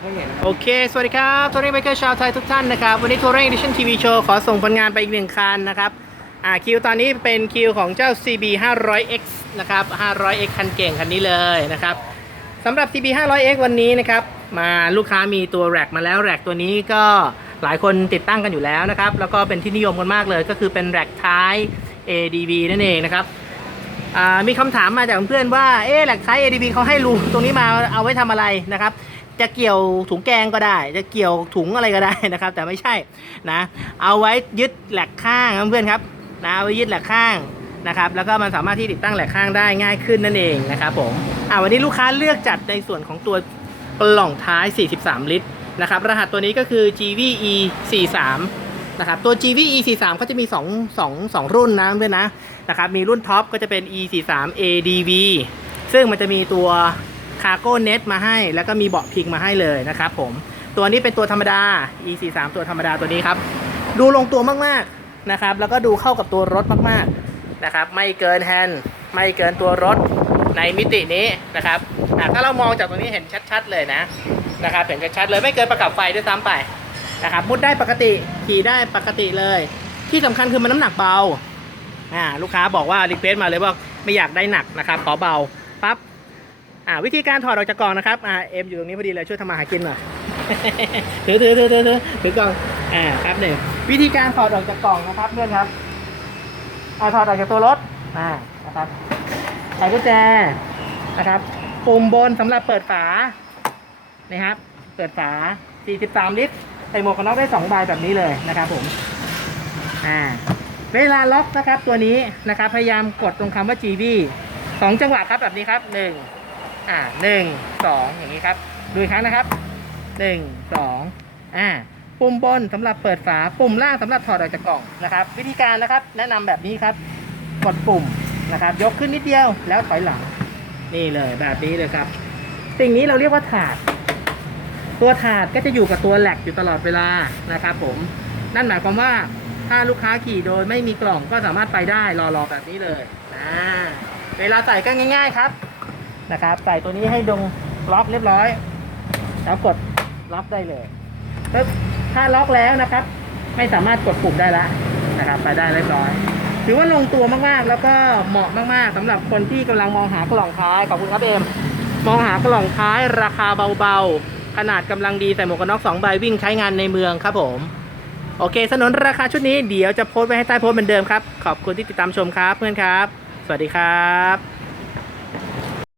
ไม่เห็นโอเค สวัสดีครับทัวริงไบเกอร์ชาวไทยทุกท่านนะครับ วันนี้ทัวริง Edition TV Show ขอส่งผลงานไปอีกหนึ่งคันนะครับ อ่าคิวตอนนี้เป็นคิวของเจ้า CB 500X นะครับ 500X คันเก่งคันนี้เลยนะครับสำหรับ CB 500X วันนี้นะครับ มาลูกค้ามีตัวแร็กมาแล้วแร็กตัวนี้ก็หลายคนติดตั้งกันอยู่แล้วนะครับ แล้วก็เป็นที่นิยมกันมากเลย ก็คือเป็นแร็กท้าย ADV นั่นเองนะครับอ่ามีคำถามมาจากเพื่อนว่า เอ๊ะแหลกไทย ADB เขาให้รูตรงนี้มาเอาไว้ทำอะไรนะครับ จะเกี่ยวถุงแกงก็ได้ จะเกี่ยวถุงอะไรก็ได้นะครับ แต่ไม่ใช่นะ เอาไว้ยึดแหลกข้างเพื่อนครับนะเอาไว้ยึดแหลกข้างนะครับ แล้วก็มันสามารถที่ติดตั้งแหลกข้างได้ง่ายขึ้นนั่นเองนะครับผมอ่าวันนี้ลูกค้าเลือกจัดในส่วนของตัวกล่องท้าย 43 ลิตรนะครับ รหัสตัวนี้ก็คือ GVE 43นะครับ ตัว GVE 43ก็จะมี 2 2 2 รุ่นนะเพื่อนนะนะครับ มีรุ่นท็อปก็จะเป็น E43 ADV ซึ่งมันจะมีตัว คาร์โก้เน็ตมาให้ แล้วก็มีเบาะพิงมาให้เลยนะครับผมตัวนี้เป็นตัวธรรมดา E43 ตัวธรรมดาตัวนี้ครับ ดูลงตัวมากๆนะครับ แล้วก็ดูเข้ากับตัวรถมากๆนะครับ ไม่เกินแฮนด์ไม่เกินตัวรถในมิตินี้นะครับถ้าเรามองจากตรงนี้เห็นชัดๆเลยนะนะครับเห็นชัดๆเลยไม่เกินประกับไฟด้วยซ้ำไปนะครับมุดได้ปกติขี่ได้ปกติเลย ที่สำคัญคือมันน้ำหนักเบาอ่าลูกค้าบอกว่ารีเควสมาเลยว่าไม่อยากได้หนักนะครับขอเบาปั๊บ อ่าวิธีการถอดออกจากกล่องนะครับอ่าเอ็มอยู่ตรงนี้พอดีเลยช่วยทำมาหากินหน่อยถือถือถือถือถือถือกล่องอ่าครับหนึ่งวิธีการถอดออกจากกล่องนะครับเพื่อนครับอ่าถอดออกจากตัวรถอ่านะครับใส่กุญแจนะครับปุ่มบนสำหรับเปิดฝานะครับ เปิดฝา 43 ลิตรใส่หมวกกันน็อกได้2ใบแบบนี้เลยนะครับผมอ่าเวลาล็อกนะครับตัวนี้นะครับพยายามกดตรงคำว่า GB สองจังหวะครับแบบนี้ครับหนึ่ง อ่าหนึ่งสองอย่างนี้ครับ ดูอีกครั้งนะครับหนึ่งสองอ่าปุ่มบนสำหรับเปิดฝา ปุ่มล่างสำหรับถอดออกจากกล่องนะครับ วิธีการนะครับ แนะนำแบบนี้ครับ กดปุ่มนะครับ ยกขึ้นนิดเดียวแล้วถอยหลัง นี่เลยแบบนี้เลยครับ สิ่งนี้เราเรียกว่าถาด ตัวถาดก็จะอยู่กับตัวแหลกอยู่ตลอดเวลานะครับ ผมนั่นหมายความว่าถ้าลูกค้าขี่โดยไม่มีกล่องก็สามารถไปได้รอๆแบบนี้เลยนะเวลาใส่ก็ง่าย ๆ ครับ นะครับ ใส่ตัวนี้ให้ดงล็อกเรียบร้อย แล้วกดล็อกได้เลยปึ๊บถ้าล็อกแล้วนะครับ ไม่สามารถกดปุ่มได้แล้วนะครับ ไปได้เรียบร้อย ถือว่าลงตัวมากๆ แล้วก็เหมาะมากๆสำหรับคนที่กำลังมองหากล่องท้ายขอบคุณครับเอ็มมองหากล่องท้ายราคาเบาๆ ขนาดกำลังดีใส่หมวกกันน็อกสองใบวิ่งใช้งานในเมืองครับผมโอเค สนนราคาชุดนี้เดี๋ยวจะโพสต์ไว้ให้ใต้โพสต์เหมือนเดิมครับ ขอบคุณที่ติดตามชมครับเพื่อนครับ สวัสดีครับ